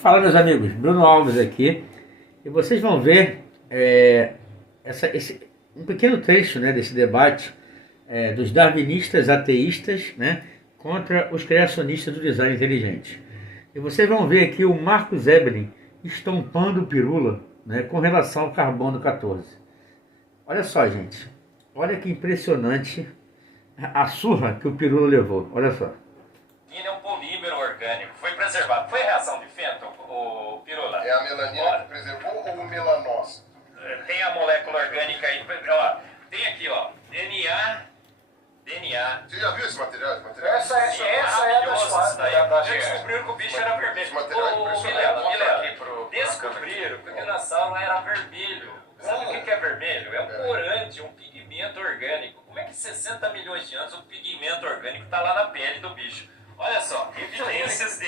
Fala, meus amigos, Bruno Alves aqui, e vocês vão ver um pequeno trecho, né, desse debate dos darwinistas ateístas, né, contra os criacionistas do design inteligente. E vocês vão ver aqui o Marcus Eberlin estompando o pirula, né, com relação ao carbono 14. Olha só, gente, olha que impressionante a surra que o pirula levou, olha só. Ele é um polímero orgânico, foi preservado. Foi a reação de Fenton, o pirula? É a melanina que preservou ou o melanócito? Tem a molécula orgânica aí, ó, tem aqui, ó, DNA. Você já viu esse material? Essa é a das quatro. Descobriram que o bicho era vermelho. Esse material é Ô, impressionante. Vilela, descobriram que o dinossauro era vermelho. Sabe o que é vermelho? É um corante, um pigmento orgânico. Como é que 60 milhões de anos o pigmento orgânico está lá na pele do bicho? Olha só, evidências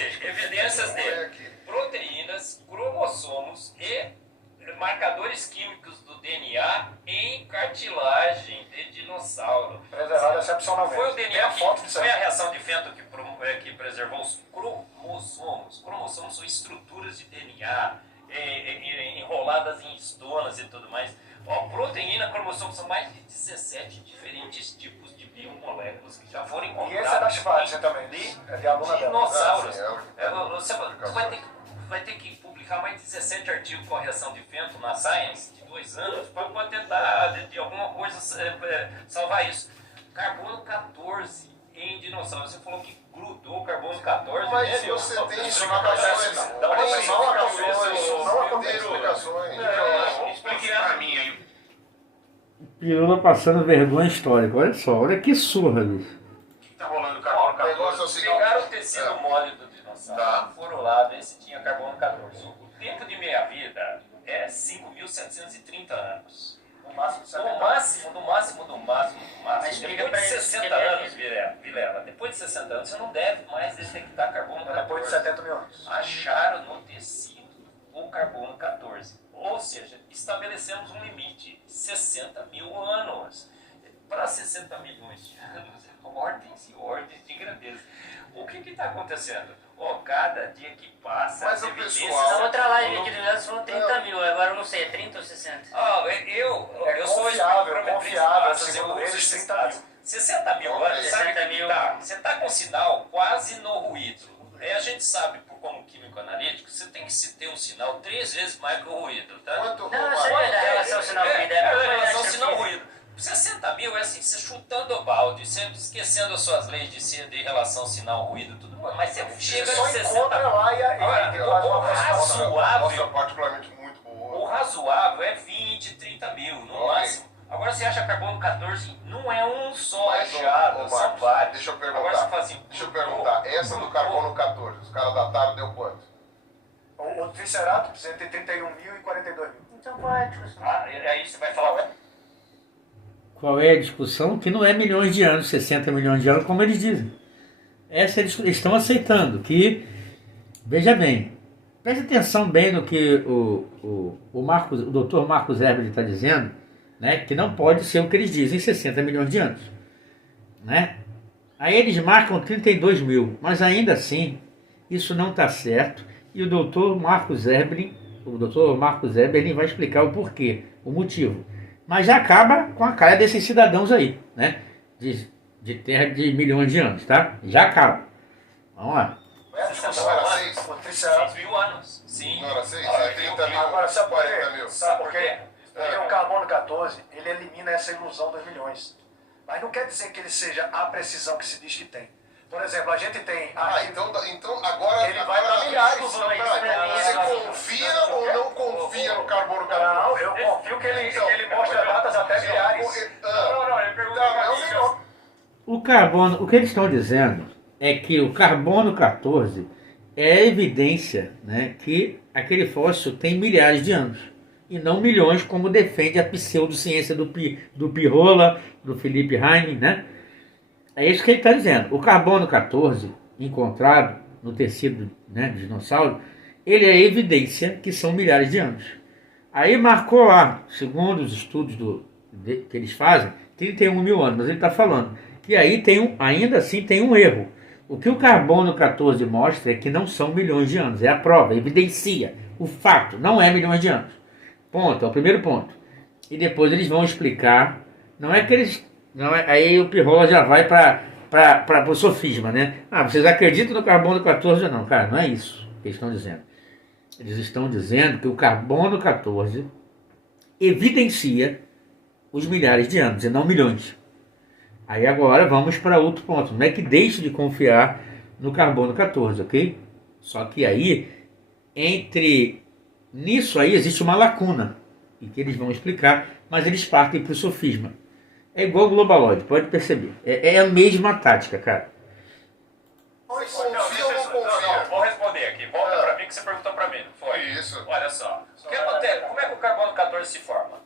de proteínas, cromossomos e marcadores químicos do DNA em cartilagem de dinossauro. Preservado excepcionalmente. Foi o DNA foto disso foi aí. a reação de Fenton que preservou os cromossomos. Cromossomos são estruturas de DNA enroladas em estonas e tudo mais. Ó, proteína, cromossomos são mais de 17 diferentes tipos de biomoléculas que já foram E encontradas. esse é da Schwartz também, é de aluna dela. Dinossauros. Sim, Você vai ter que publicar mais de 17 artigos com a reação de Fenton na Science de 2 anos para tentar, de alguma coisa, salvar isso. Carbono 14 em dinossauro. Você falou que grudou o carbono 14 Mas nele. você tem explicações. Isso não acontece. Explicações. Explique pra mim aí. Pirula passando vergonha histórica, olha só, olha que surra, bicho. O que tá rolando carbono 14? negócio é o seguinte. Pegaram o tecido mole do dinossauro, Tá. foram lá ver se tinha carbono 14. O tempo de meia-vida é 5.730 anos. No máximo, No máximo. Mas Depois liga de pra 60 ele, anos, Vilela, depois de 60 anos, você não deve mais detectar carbono 14. Depois de 70 mil anos. Acharam no tecido o carbono 14. Ou seja, estabelecemos um limite, 60 mil anos. Para 60 milhões de anos, ordens de grandeza. O que está acontecendo? Cada dia que passa, Mas as o evidências... pessoal- Na outra live de Deus foram 30 mil, agora eu não sei, é 30 ou 60? Eu sou confiável, segundo eu uso eles, esses 30 dados. mil. 60 mil, olha, sabe 60 que mil. você está com sinal quase no ruído. A gente sabe, como químico analítico, você tem que ter um sinal 3 vezes mais que o ruído, tá? Quanto Não, isso aí é da relação sinal-ruído. Relação sinal-ruído. 60 mil é assim, você chutando o balde, você esquecendo as suas leis de relação sinal-ruído, tudo mais. Mas você chega Só a 60 encontra lá e faz uma aproximação. razoável. Nossa, particularmente muito O boa. razoável é 20, 30 mil, no Ok. máximo. Agora você acha carbono 14, não é um só Mas, achado, ô, são Marcos, vários. deixa eu Agora perguntar. você fala assim, Deixa eu perguntar. Essa do carbono 14, os caras dataram deu quanto? O Triceratops entre 31 mil e 42 mil. Então qual é a discussão? Aí você vai falar, Qual é a discussão? Que não é milhões de anos, 60 milhões de anos, como eles dizem. Essa eles estão aceitando, que, veja bem, preste atenção bem no que o Dr. Marcus Eberlin está dizendo, né, que não pode ser o que eles dizem, 60 milhões de anos. Né? Aí eles marcam 32 mil, mas ainda assim, isso não está certo, e o Dr. Marcus Eberlin vai explicar o porquê, o motivo. Mas já acaba com a cara desses cidadãos aí, né? De terra de milhões de anos, tá? Já acaba. Vamos lá. É a discussão. Não era 6? O Triceratops. 6 mil anos. Sim. Não era 6? Olha, 30 mil, Agora, sabe por 40 quê? mil. Sabe por quê? Porque o carbono 14, ele elimina essa ilusão dos milhões. Mas não quer dizer que ele seja a precisão que se diz que tem. Por exemplo, a gente tem... Então agora... Ele vai pra milhares. Não, pera, você confia ou não confia no carbono 14? Não, eu confio que ele mostra datas até milhares. Não, ele pergunta Tá, é o melhor. O que eles estão dizendo é que o carbono 14 é a evidência, né, que aquele fóssil tem milhares de anos. E não milhões, como defende a pseudociência do Pirrola, do Felipe Heine, né? É isso que ele está dizendo. O carbono 14, encontrado no tecido, né, de dinossauro, ele é evidência que são milhares de anos. Aí marcou lá, segundo os estudos que eles fazem, 31 mil anos. Mas ele está falando que aí ainda assim tem um erro. O que o carbono 14 mostra é que não são milhões de anos. É a prova, evidencia o fato, não é milhões de anos. Ponto, é o primeiro ponto. E depois eles vão explicar. Não é que eles. Não é, aí o Pirrola já vai para o sofisma, né? Ah, vocês acreditam no carbono 14 ou não? Cara, não é isso que eles estão dizendo. Eles estão dizendo que o carbono 14 evidencia os milhares de anos e não milhões. Aí agora vamos para outro ponto. Não é que deixe de confiar no carbono 14, ok? Só que aí, nisso aí existe uma lacuna, e que eles vão explicar, mas eles partem para o sofisma. É igual o Globaloid, pode perceber. É a mesma tática, cara. Confia ou não confia? Vou responder aqui. Volta pra mim que você perguntou pra mim, não foi? Isso. Olha só. O que acontece? Como é que o carbono 14 se forma?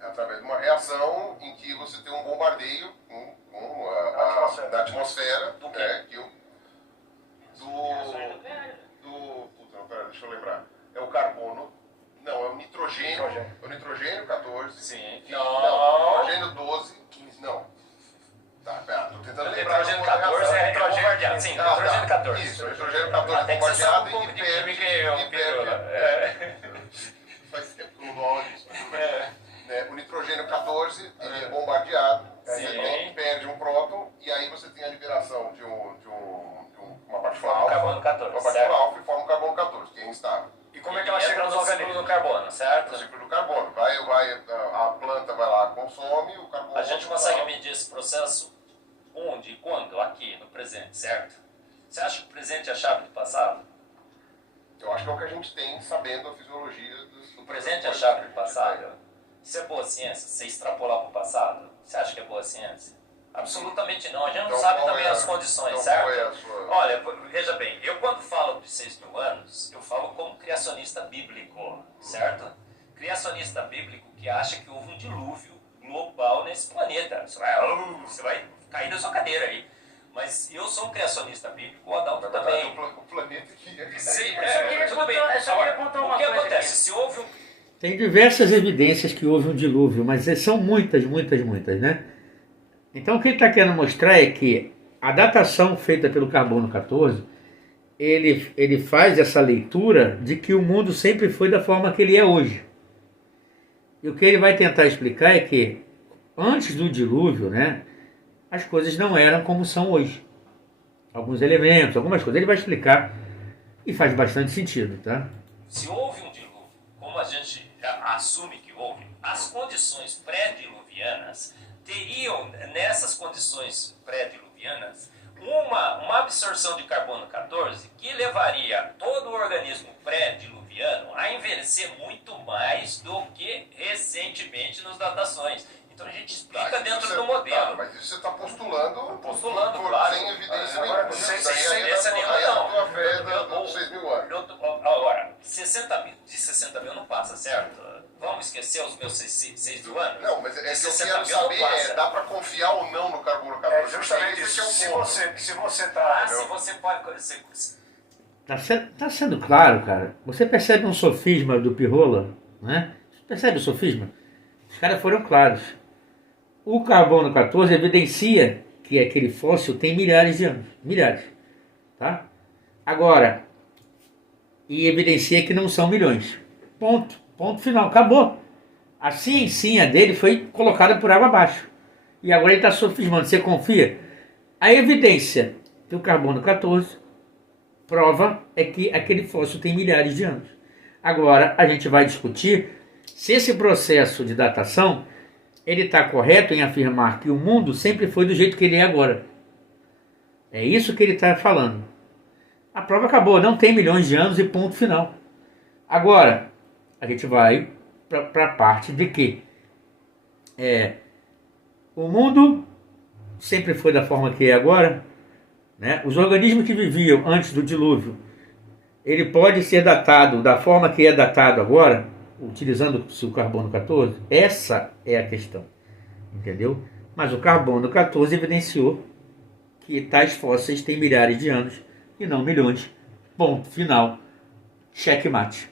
É através de uma reação em que você tem um bombardeio da atmosfera, Do quê? né, puta, não, pera, deixa eu lembrar. É o carbono. Não, é o nitrogênio. É o nitrogênio 14. Sim. Não, nitrogênio 12. 15, não. Tá, pera, tô tentando O lembrar. nitrogênio 14 é bombardeado. Sim, nitrogênio 14. Isso, o nitrogênio 14 Até que você bombardeado sabe um pouco e de perde. química e eu, Faz tempo que eu não dou aula disso. Né, o nitrogênio 14 ele é bombardeado, Sim. ele perde um próton e aí você tem a liberação de uma partícula Forma o alfa, carbono 14, uma partícula certo. alfa e forma o carbono 14, que é instável. E como é que ela chega nos ciclo organismos? do carbono, O certo? ciclo do carbono. A planta vai lá, consome o carbono. A gente consegue medir esse processo onde e quando? Aqui, no presente, certo? Você acha que o presente é a chave do passado? Eu acho que é o que a gente tem sabendo a fisiologia dos. O presente é a chave do passado? Isso é boa ciência? Você extrapolar para o passado? Você acha que é boa ciência? Absolutamente não. A gente não Então, sabe qual também é as condições, então, certo? qual é a sua- Olha, veja bem, eu quando falo de 6.000 anos, eu falo como criacionista bíblico, certo? Criacionista bíblico que acha que houve um dilúvio global nesse planeta. Você vai cair da sua cadeira aí. Mas eu sou um criacionista bíblico, o Adalto Na verdade, também. o planeta que é. Sim, Eu só queria contar uma o que coisa acontece? aqui. Se houve um Tem diversas evidências que houve um dilúvio, mas são muitas, né? Então o que ele está querendo mostrar é que a datação feita pelo carbono 14, ele faz essa leitura de que o mundo sempre foi da forma que ele é hoje. E o que ele vai tentar explicar é que antes do dilúvio, né, as coisas não eram como são hoje. Alguns elementos, algumas coisas, ele vai explicar e faz bastante sentido, tá? Se houve um dilúvio, como a gente assume que houve, as condições pré-diluvianas teriam, nessas condições pré-diluvianas, uma absorção de carbono 14 que levaria todo o organismo pré-diluviano a envelhecer muito mais do que recentemente nas datações. Então a gente explica dentro do modelo. Mas isso você está postulando, Claro. sem evidência Agora, nenhuma. sem evidência nenhuma, Aí é a não. tua fé Eu- dos 6.000 anos. Agora, 60 mil, de 60 mil não passa, certo? Vamos esquecer os meus 6 mil anos? Não, mas é que eu 60 quero mil não saber, passa. dá para confiar ou não no carbono 14? É justamente Esse isso. que é o ponto. Se você tá. Ah, se você pode... Tá sendo claro, cara. Você percebe um sofisma do Pirrola, né? Percebe o sofisma? Os caras foram claros. O carbono 14 evidencia que aquele fóssil tem milhares de anos. Milhares. Tá? Agora, e evidencia que não são milhões. Ponto. Ponto final. Acabou. A ciência dele foi colocada por água abaixo. E agora ele está sofismando. Você confia? A evidência que o carbono 14 prova é que aquele fóssil tem milhares de anos. Agora a gente vai discutir se esse processo de datação ele está correto em afirmar que o mundo sempre foi do jeito que ele é agora. É isso que ele está falando. A prova acabou, não tem milhões de anos e ponto final. Agora, a gente vai para a parte de que o mundo sempre foi da forma que é agora, né? Os organismos que viviam antes do dilúvio, ele pode ser datado da forma que é datado agora, utilizando-se o carbono 14? Essa é a questão, entendeu? Mas o carbono 14 evidenciou que tais fósseis têm milhares de anos e não milhões. Ponto final. Checkmate.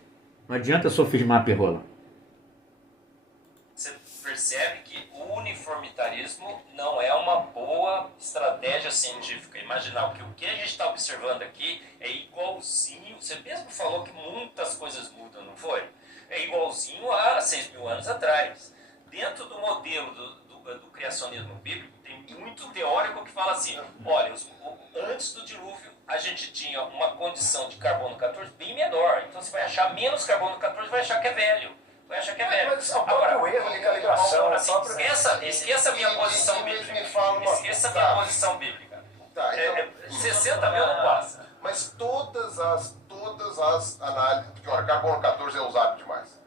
Não adianta sofismar a Pirrola. Você percebe que o uniformitarismo não é uma boa estratégia científica. E imaginar que o que a gente está observando aqui é igualzinho. Você mesmo falou que muitas coisas mudam, não foi? É igualzinho a 6 mil anos atrás. Dentro do modelo do criacionismo bíblico, tem muito teórico que fala assim, olha, antes do dilúvio a gente tinha uma condição de carbono 14 bem menor. Então você vai achar menos carbono 14 e vai achar que é velho. Vai achar que é velho. Mas agora, o erro de calibração... Assim, esqueça a minha posição bíblica. Esqueça a minha posição bíblica. Tá, então, 60 mil não passa. mas todas as análises, porque olha, carbono 14 é usado demais.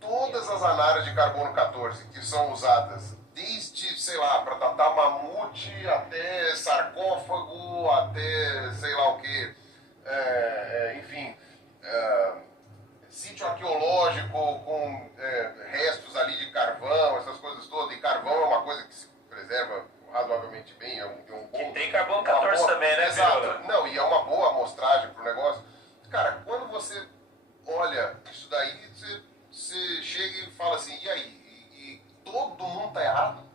Todas as análises de carbono 14 que são usadas, desde, sei lá, para datar mamute, até sarcófago, até sei lá o que, enfim, sítio arqueológico com restos ali de carvão, essas coisas todas, e carvão é uma coisa que se preserva razoavelmente bem, é um bom... Que tem carbono 14 também, né, exato. Viola? Não, e é uma boa amostragem pro negócio. Cara, quando você olha isso daí, você chega e fala assim, e aí? E todo mundo tá errado?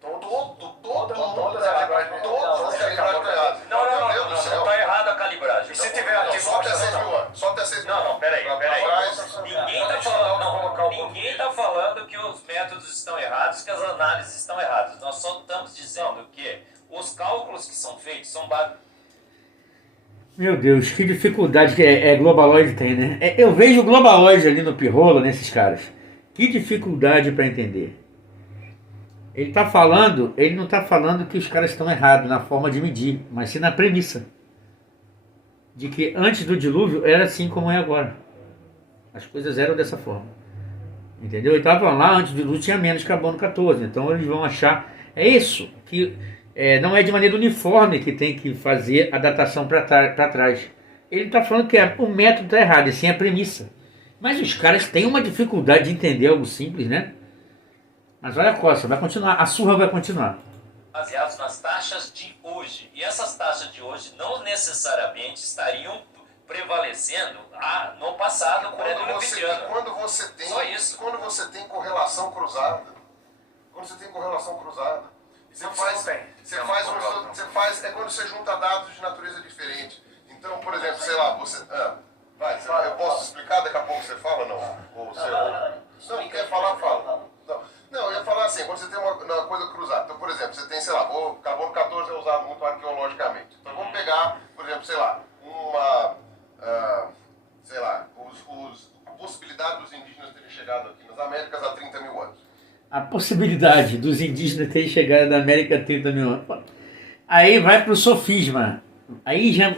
Todo mundo tá errado. Todas as calibragens tá errado. Não tá errado a calibragem. E se tiver aqui, Só até 6 mil anos. Só até 6 mil anos. Não, peraí. Ninguém tá falando que os métodos estão errados, que as análises estão erradas. Nós só estamos dizendo que os cálculos que são feitos são baseados. Meu Deus, que dificuldade que Globaloid tem, né? Eu vejo o Globaloid ali no Pirrola, nesses caras. Que dificuldade para entender. Ele não está falando que os caras estão errados na forma de medir, mas sim na premissa. De que antes do dilúvio era assim como é agora. As coisas eram dessa forma. Entendeu? E estavam lá, antes do dilúvio tinha menos carbono 14. Então eles vão achar... É isso, que não é de maneira uniforme que tem que fazer a datação para trás. Ele está falando que o método está errado, e sim a premissa. Mas os caras têm uma dificuldade de entender algo simples, né? Mas olha a costa, vai continuar, a surra vai continuar. Baseados nas taxas de hoje. E essas taxas de hoje não necessariamente estariam prevalecendo no passado pré-diluviano. Quando você tem, só isso. Quando você tem correlação cruzada, você faz, é quando você junta dados de natureza diferente. Então, por exemplo, sei lá, eu posso explicar, daqui a pouco você fala, não? Ou não quer falar, fala. Não, eu ia falar assim, quando você tem uma coisa cruzada. Então, por exemplo, você tem, sei lá, o carbono 14 é usado muito arqueologicamente. Então, vamos pegar, por exemplo, sei lá, a possibilidade dos indígenas terem chegado aqui nas Américas há 30 mil anos. A possibilidade dos indígenas terem chegado na América há 30 mil anos. Aí vai para o sofisma. Aí já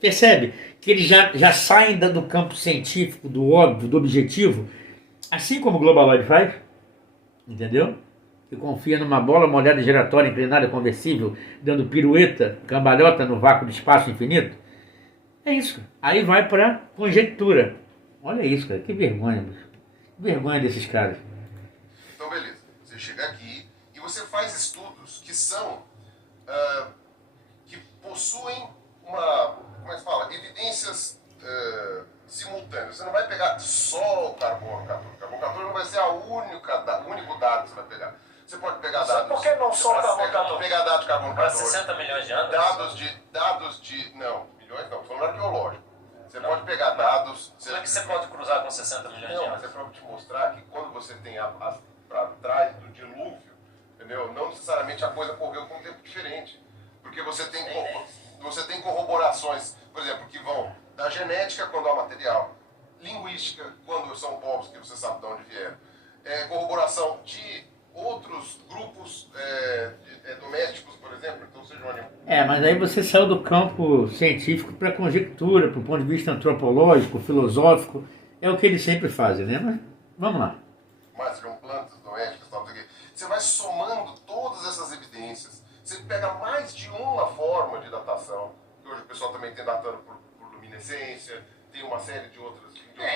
percebe que eles já saem do campo científico, do óbvio, do objetivo, assim como o Globaloid faz, entendeu? Que confia numa bola molhada giratória inclinada conversível, dando pirueta, cambalhota no vácuo do espaço infinito. É isso. Aí vai para conjectura. Olha isso, cara. Que vergonha, bicho. Que vergonha desses caras. Então, beleza. Você chega aqui e você faz estudos que são... que possuem como é que fala? Evidências simultâneas. Você não vai pegar só o carbono 14. O carbono 14 não vai ser o único dado que você vai pegar. Você pode pegar dados... Por que não só o carbono 14? Pegar dados de carbono 14. Para 60 milhões de anos? Dados de... Não, milhões não. Estou falando arqueológico. Você pode pegar dados... Como é que você pode cruzar com 60 milhões de Não, anos? mas é para te mostrar que quando você tem para trás do dilúvio, entendeu? Não necessariamente a coisa correu com um tempo diferente. Porque você tem corroborações, por exemplo, que vão da genética quando há material, linguística quando são povos que você sabe de onde vieram, corroboração de outros grupos domésticos, por exemplo, então seja um animal. Mas aí você saiu do campo científico para conjectura, para o ponto de vista antropológico, filosófico, é o que eles sempre fazem, né? Mas vamos lá. Mas sejam plantas domésticas, tal, não sei o quê. Você vai somando todas essas evidências. Você pega mais de uma forma de datação, que hoje o pessoal também tem datando por luminescência, tem uma série de outras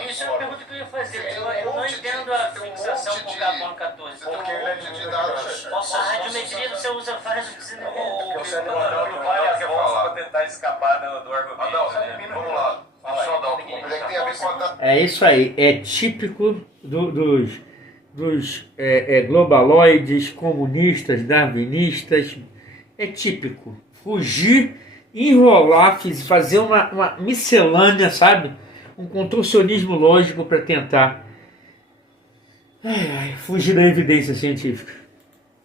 isso é uma pergunta que eu ia fazer. Eu não monte entendo de- a tem um fixação monte com de- carbono 14. Você tem Porque um monte de dados. a radiometria você usa vários elementos. você não Dando vai várias quer voltas falar. para tentar escapar do argumento. Adalto, né? vamos lá. Fala aí. Só Adalto, mas é que tem a ver com a data. É isso aí, é típico dos globaloides, comunistas, darwinistas, é típico. Fugir enrolar, fazer uma miscelânea, sabe? Um contorcionismo lógico para tentar fugir da evidência científica.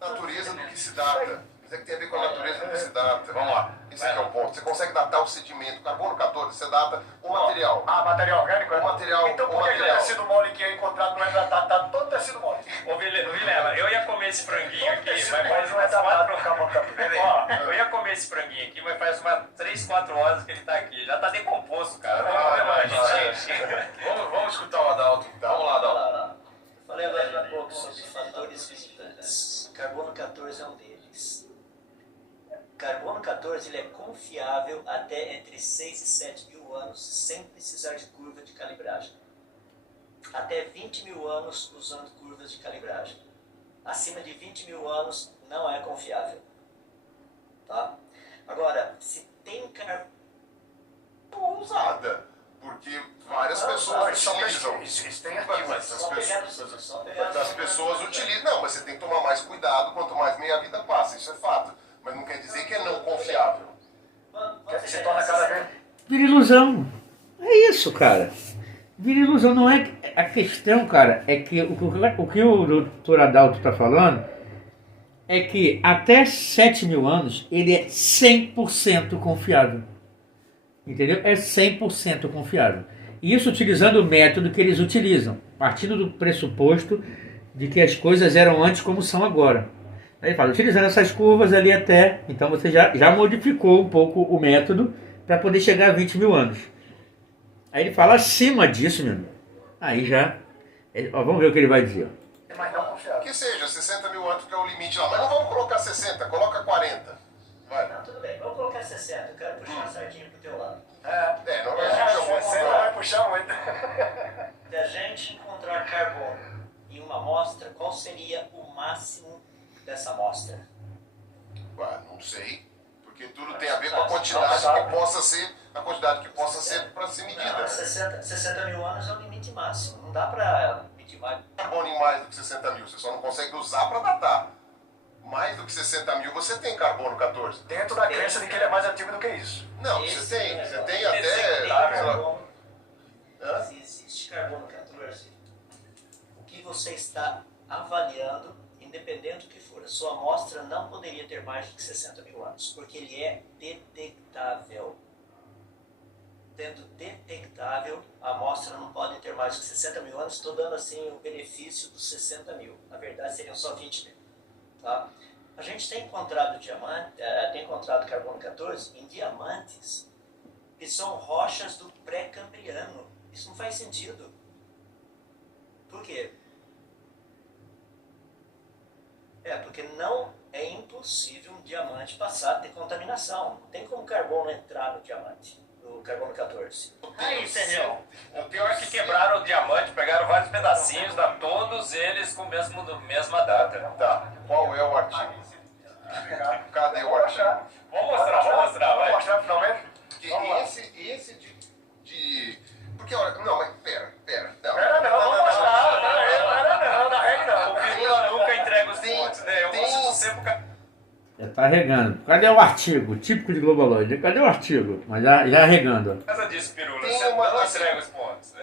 Natureza do que se data. Mas é que tem a ver com a natureza do que se data. Vamos lá. Esse aqui é o ponto. Você consegue datar o sedimento. Carbono 14, você data o material. Ah, material orgânico? O material. Então o por que material. o tecido mole que é encontrado não é datado? Tá todo tecido mole. Ô Vilela, eu ia comer esse franguinho aqui, Tecido mas mole faz não é umas datado 4 por carbono 14. Ó, eu ia comer esse franguinho aqui, mas faz umas 3, 4 horas que ele tá aqui. Já tá decomposto, cara. Vamos escutar o Adalto. Vamos lá, Adalto. Falei agora há pouco sobre fatores visitantes. Carbono 14 é um deles. Carbono 14 ele é confiável até entre 6 e 7 mil anos sem precisar de curva de calibragem. Até 20 mil anos usando curvas de calibragem. Acima de 20 mil anos não é confiável. Tá? Agora, se tem carbono... Usada. Porque várias pessoas utilizam. Isso tem aqui, mas As pessoas utilizam. Não, mas você tem que tomar mais cuidado quanto mais meia vida passa. Isso é fato. Mas não quer dizer que é não confiável. se torna cada vez... Vira ilusão. É isso, cara. Vira ilusão. Não é a questão, cara, é que o que o doutor Adalto está falando é que até 7 mil anos ele é 100% confiável. Entendeu? É 100% confiável. Isso utilizando o método que eles utilizam, partindo do pressuposto de que as coisas eram antes como são agora. Aí ele fala, utilizando essas curvas ali até, então você já modificou um pouco o método para poder chegar a 20 mil anos. Aí ele fala acima disso, meu amigo. Aí já, vamos ver o que ele vai dizer. Mas não confiável. Que seja 60 mil anos que é o limite lá. Mas não vamos colocar 60, coloca 40. Vai. Não, tudo bem. Vamos colocar 60. Eu quero puxar a sardinha pro teu lado. Não vai puxar muito. Você não vai puxar muito. Se a gente encontrar carbono em uma amostra, qual seria o máximo dessa amostra? Não sei. Porque tudo tem a ver com a quantidade que possa ser. A quantidade que possa ser para ser medida. Não, 60 mil anos é o limite máximo. Não dá para medir mais. Carbono em mais do que 60 mil. Você só não consegue usar para datar. Mais do que 60 mil você tem carbono 14. Dentro da crença de que ele é mais antigo do que isso. Não, você tem. Você tem até. Sei lá. Hã? Se existe carbono 14, o que você está avaliando, independente do que for, a sua amostra não poderia ter mais de 60 mil anos, porque ele é detectável. Sendo detectável, a amostra não pode ter mais de 60 mil anos. Estou dando assim o benefício dos 60 mil. Na verdade seriam só 20 mil. Tá? A gente tem encontrado tem encontrado carbono 14 em diamantes que são rochas do pré-cambriano. Isso não faz sentido. Por quê? Porque não é impossível um diamante passar de contaminação. Não tem como carbono entrar no diamante, no carbono 14. Aí, Sérgio, o pior é que quebraram o diamante, pegaram vários pedacinhos, dá todos eles com mesma data. Tá. Qual é o artigo? Cadê o artigo? Vamos mostrar, vai. Vamos mostrar finalmente? Porque esse de. Porque olha. Não, mas pera. Não. Pera não, vamos mostrar. Pera não, na regra O não. Pirula nunca entrega os pontos, né? Eu mostro sempre Já tá regando. Cadê o artigo? Típico de Globaloid. Cadê o artigo? Mas já regando. por causa disso, Pirula. Tem Você uma- não entrega os pontos.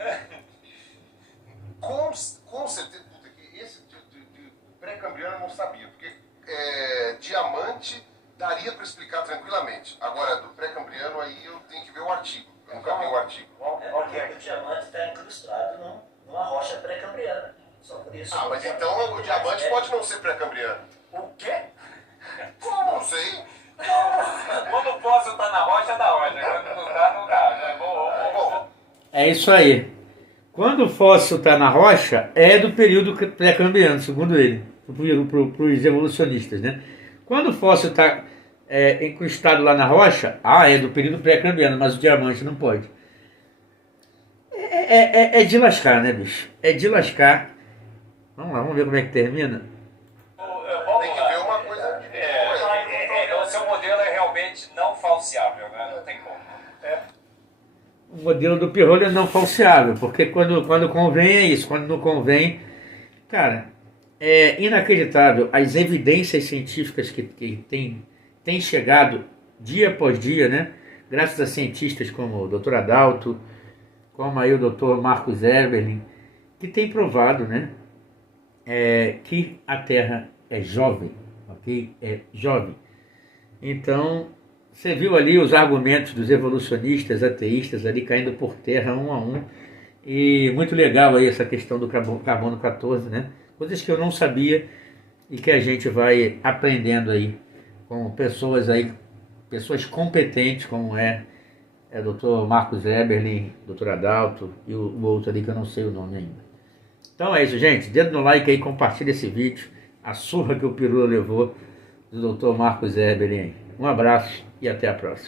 Com certeza. Puta, que esse de pré-cambriano eu não sabia. Porque diamante daria para explicar tranquilamente. Agora, do pré-cambriano aí eu tenho que ver o artigo. Eu nunca vi o artigo. Porque o diamante está incrustado numa rocha pré-cambriana. Só por isso. Mas então o diamante pode não ser pré-cambriano. O quê? Não sei. Quando posso estar na rocha, da rocha. Quando não dá, não dá. Né? Bom, É isso aí. Quando o fóssil está na rocha, é do período pré-cambriano, segundo ele, para os evolucionistas, né? Quando o fóssil está incrustado lá na rocha, é do período pré-cambriano, mas o diamante não pode. É de lascar, né, bicho? É de lascar. Vamos lá, vamos ver como é que termina. tem que ver uma coisa de O seu modelo é realmente não falseável, né? Não tem como. O modelo do Pirolli é não falseável, porque quando convém é isso, quando não convém, cara, é inacreditável as evidências científicas que têm chegado dia após dia, né? Graças a cientistas como o Dr. Adalto, como aí o Dr. Marcos Eberlin, que tem provado, né? Que a Terra é jovem, ok? É jovem. Então, você viu ali os argumentos dos evolucionistas, ateístas ali caindo por terra um a um. E muito legal aí essa questão do carbono 14, né? Coisas que eu não sabia e que a gente vai aprendendo aí com pessoas competentes como é Dr. Marcos Eberlin, Dr. Adalto e o outro ali que eu não sei o nome ainda. Então é isso, gente. Dedo no like aí, compartilha esse vídeo. A surra que o Pirula levou do Dr. Marcos Eberlin. Um abraço e até a próxima.